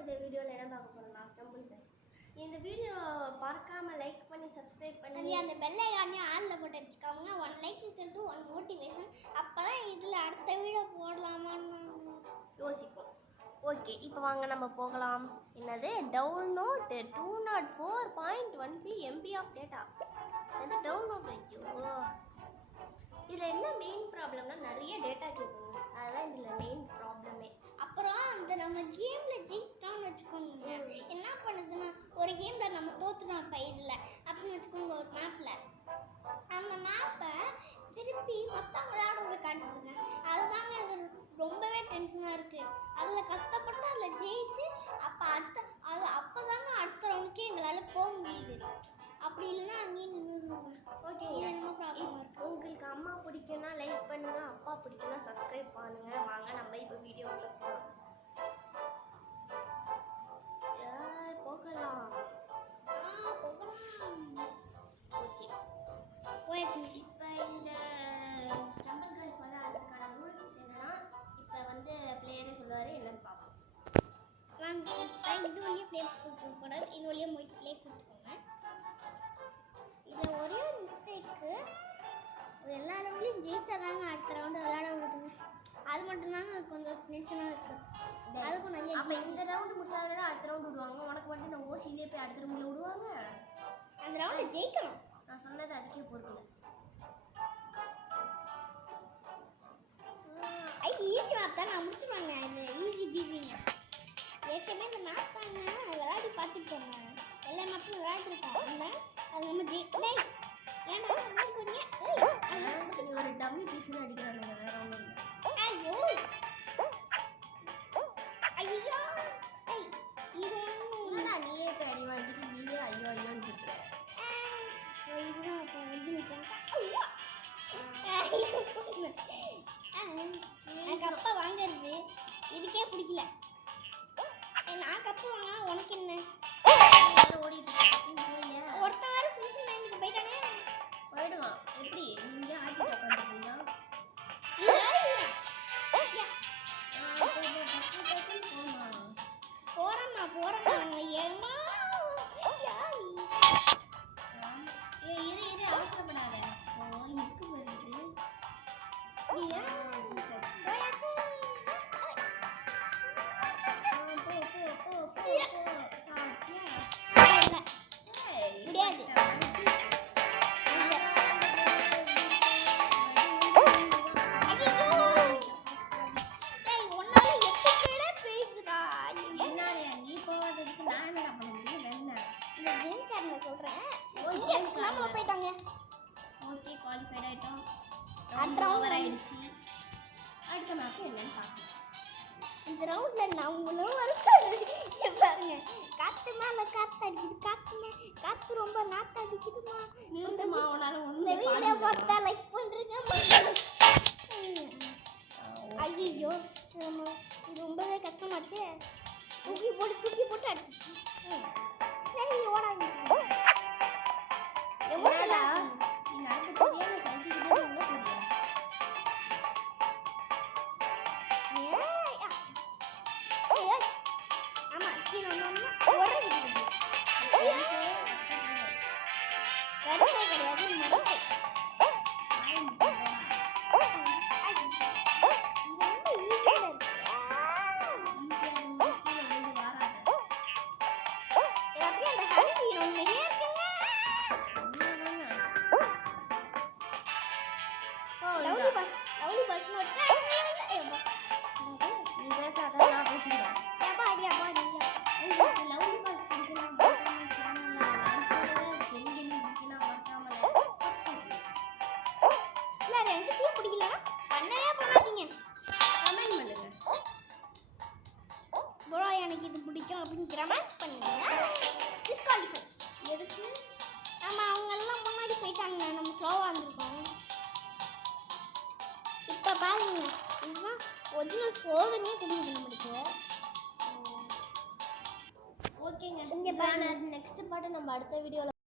இந்த வீடியோவில் என்ன பார்க்க போகிறோம்னா ஸ்டம்பிள் கைஸ். இந்த வீடியோ பார்க்காம லைக் பண்ணி சப்ஸ்கிரைப் பண்ணி அந்த பெல் ஐகானையும் ஆனில் போட்டு அடிச்சுக்காங்க. 1 லைக் இஸ் டு 1 மோட்டிவேஷன். அப்போ தான் இதில் அடுத்த வீடியோ போடலாமான்னு யோசிப்போம். ஓகே, இப்போ வாங்க நம்ம போகலாம். என்னது டவுன்லோட் 204.1 MB ஆஃப் டேட்டா. அது டவுன்லோட். ஐயோ, இதில் என்ன மெயின் ப்ராப்ளம்னா நிறைய டேட்டா கேட்குங்க. அதுதான் இதில் மெயின் ப்ராப்ளமே. அப்புறம் அந்த நம்ம கேமில் ஜெயிச்சிட்டோம்னு வச்சுக்கோங்க, என்ன பண்ணுதுன்னா ஒரு கேமில் நம்ம தோற்றுட்டோம் பயிரில் அப்படின்னு வச்சுக்கோங்க. ஒரு மேப்பில் அந்த மேப்பை திருப்பி மற்றவங்க விளையாடுறத காட்டுதுங்க. அதுதாங்க அது ரொம்பவே டென்ஷனாக இருக்குது. அதில் கஷ்டப்பட்டு அதில் ஜெயிச்சு அப்போ தாங்க அடுத்த ரவுண்டுக்கே எங்களால் போக முடியுது. அப்படி இல்லைன்னா அங்கேயே நின்றுடுவோங்க. ஓகே, என்ன ப்ராப்ளம் இருக்குது? உங்களுக்கு அம்மா பிடிக்குன்னா லைக் பண்ணுங்க, அப்பா பிடிக்குன்னா சப்ஸ்கிரைப் பண்ணுங்க. வாங்க நம்ம இப்போ வீடியோவில் போகலாம். ஓகே, போயாச்சு. இப்போ இந்த ஸ்டம்பிள் கைஸ் வந்து அதுக்கான ரூல்ஸ் என்னன்னா, இப்போ வந்து பிளேயரே சொல்லுவார், என்னன்னு பார்ப்போம். வாங்க, இது வழியாக ப்ளே கொடுக்கக்கூடாது, இது வழியாக ப்ளே கொடுத்துக்கோங்க. இதில் ஒரே ஒரு மிஸ்டேக்கு, எல்லா ரவுண்ட்லையும் ஜெயிச்சாதாங்க அடுத்த ரவுண்டு விளையாட விடுதுங்க. அது மட்டும்தாங்க கொஞ்சம் டென்ஷனாக இருக்குது. அதுக்கும் நிறைய அப்போ இந்த ரவுண்டு முடிச்சாத அடுத்த ரவுண்டு விடுவாங்க. உனக்கு வந்து நான் ஓசிலே போய் அடுத்த ரவுண்டில் விடுவாங்க. அந்த ரவுண்டு ஜெயிக்கணும். நான் சொன்னது அதுக்கே பொறுப்பு. ஈஸி மேப் தான், நான் முடிச்சுருவாங்க. இந்த ஈஸி பீஸிங்க ஏற்கனவே இந்த மேப் தாங்க விளையாடி பார்த்துட்டோங்க. எல்லா மேப்பும் விளையாடிருக்கோம். அது நம்ம ஜெயிக்கணும். ஏன்னா ஒரு டம்மி பீஸ்னு அடிக்கிறாங்க, வேற ஒன்றும் இல்லை. ஐயோ ஐயோ, இதுனா நீயே போய் அடி வாங்கிட்டு நீயே ஐயோ ஐயோன்னு கொடுத்துரு. இதுதான் அப்போ வந்து எனக்கு அப்பா வாங்கிறது இதுக்கே பிடிக்கல. நான் கப்பு வாங்கினா உனக்கு என்ன? ஒருத்தன் வேறு ஃபினிஷிங் லைனுக்கு போயிட்டானே. போயிடுவான். எப்படி நீங்க ஆட்டிட்டு உட்காந்துருக்கீங்களா? போறேம்மா ஏமா இரு அவசரப்படாத. இருக்கு வருது. முடியாது. போயிட்டாங்க. ஓகே, குவாலிஃபைட் ஆயிட்டோம். அடுத்த ஓவர் ஆயிடுச்சு. அடுத்த மேப் என்னன்னு பார்க்கலாம். இந்த ரவுண்டில் நம்மளும் பாருங்க, காற்று மேலே காற்று அடிக்குது. காற்று ரொம்ப நாற்று அடிக்குதுமா. நிறுத்துமா, உன்னால இந்த வீடியோ பார்த்தா லைக் பண்ணுறீங்க. ஐயோ, இது ரொம்பவே கஷ்டமாச்சு. தூக்கி போட்டு அடிச்சிச்சு. ஓடாது. எனக்கு இது பிடிக்கும் அப்படின்னு கமெண்ட் பண்ணுங்க. டிஸ்குவாலிஃபை எதுக்கு? அவங்க எல்லாம் முன்னாடி போயிட்டாங்க, நம்ம ஸ்லோவாக வந்திருக்கோம். இப்போ பாருங்க, இதுதான் ஒரிஜினல் சோதனையே தெரியுது நம்மளுக்கு. ஓகேங்க, இங்கே பாருங்க. நெக்ஸ்ட் பாட்டு நம்ம அடுத்த வீடியோவில்